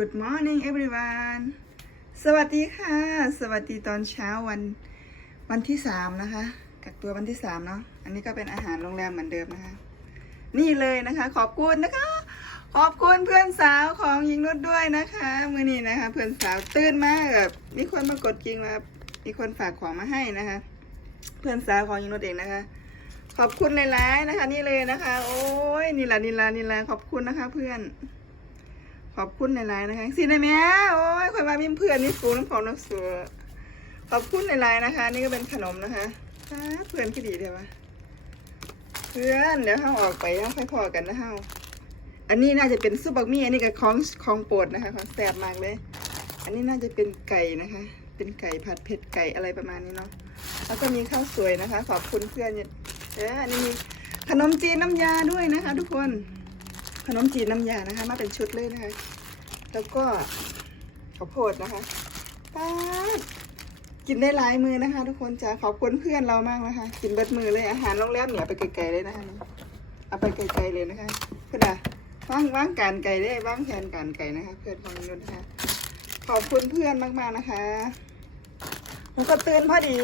Good morning everyone สวัสดีค่ะ สวัสดีตอนเช้าวันวันที่สามนะคะ กักตัววันที่สามเนาะ อันนี้ก็เป็นอาหารโรงแรมเหมือนเดิมนะคะ นี่เลยนะคะ ขอบคุณนะคะ ขอบคุณเพื่อนสาวของยิงนุชด้วยนะคะ มื่อนี้นะคะ เพื่อนสาวตื่นมากแบบมีคนมากดจริงมามีคนฝากของมาให้นะคะ เพื่อนสาวของยิงนุชเองนะคะขอบคุณหลายๆนะคะ นี่เลยนะคะ โอ้ยนี่ละนี่ละนี่ละขอบคุณนะคะ เพื่อน ขอบคุณหลายๆนะคะสินะแม่โอ้ยคอยมามีเพื่อนนี่ฟูน้ำของน้ำสัวขอบคุณหลายๆนะคะ นี่ก็เป็นขนมนะคะเพื่อนก็ดีเดียววะเพื่อนเดี๋ยวเข้าออกไปแล้วค่อยพอกันนะเฮาอันนี้น่าจะเป็นซุปบักมี่อันนี้ก็ของของโปรดนะคะของแซ่บมากเลย อันนี้น่าจะเป็นไก่นะคะ เป็นไก่ผัดเผ็ดไก่อะไรประมาณนี้เนาะแล้วก็มีข้าวสวยนะคะ ขอบคุณเพื่อนเอออันนี้มีขนมจีนน้ำยาด้วยนะคะ ทุกคน ขนมจีนน้ำยานะคะ มาเป็นชุดเลยนะคะ แล้วก็ข้าวโพดนะคะป้ากินได้หลายมือนะคะ ทุกคนจ้าขอบคุณเพื่อนเรามากนะคะ กินเบิดมือเลยอาหารโรงแรมเนี่ยเอไปไกลๆเลยนะคะเอาไปไกลๆเลยนะคะเพื่อนอะว่างว่างการไก่ได้ว่างแทนการไก่นะคะ เพื่อนของนุนนะคะขอบคุณเพื่อนมากๆนะคะผมก็เตือนพอดี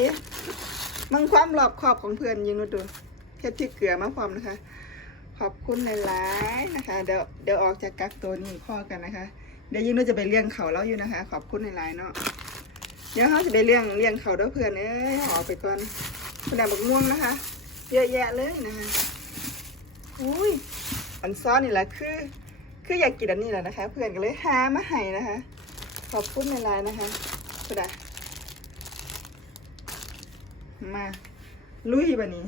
มังความรอบขอบของเพื่อนยิงนุดดูเทปที่เกลือมาพร้อมนะคะ ขอบคุณหลายๆนะคะ เดี๋ยวเดี๋ยวออกจากกักตัวนี่พ่อกันนะคะ เดี๋ยวยิ่งเราจะไปเลี้ยงเขาแล้วอยู่นะคะ ขอบคุณหลายๆเนาะเดี๋ยวเขาจะไปเลี้ยงเลี้ยงเขาด้วยเพื่อนเอ้ยออกไปก่อนกระดาษบักม่วงนะคะ เยอะแยะเลยนะคะอุ้ยอันซ้อนนี่แหละคือ คืออยากกินอันนี้แหละนะคะ เพื่อนก็เลยหามาให้นะคะ ขอบคุณหลายๆนะคะกระดาษมาลุยบันนี้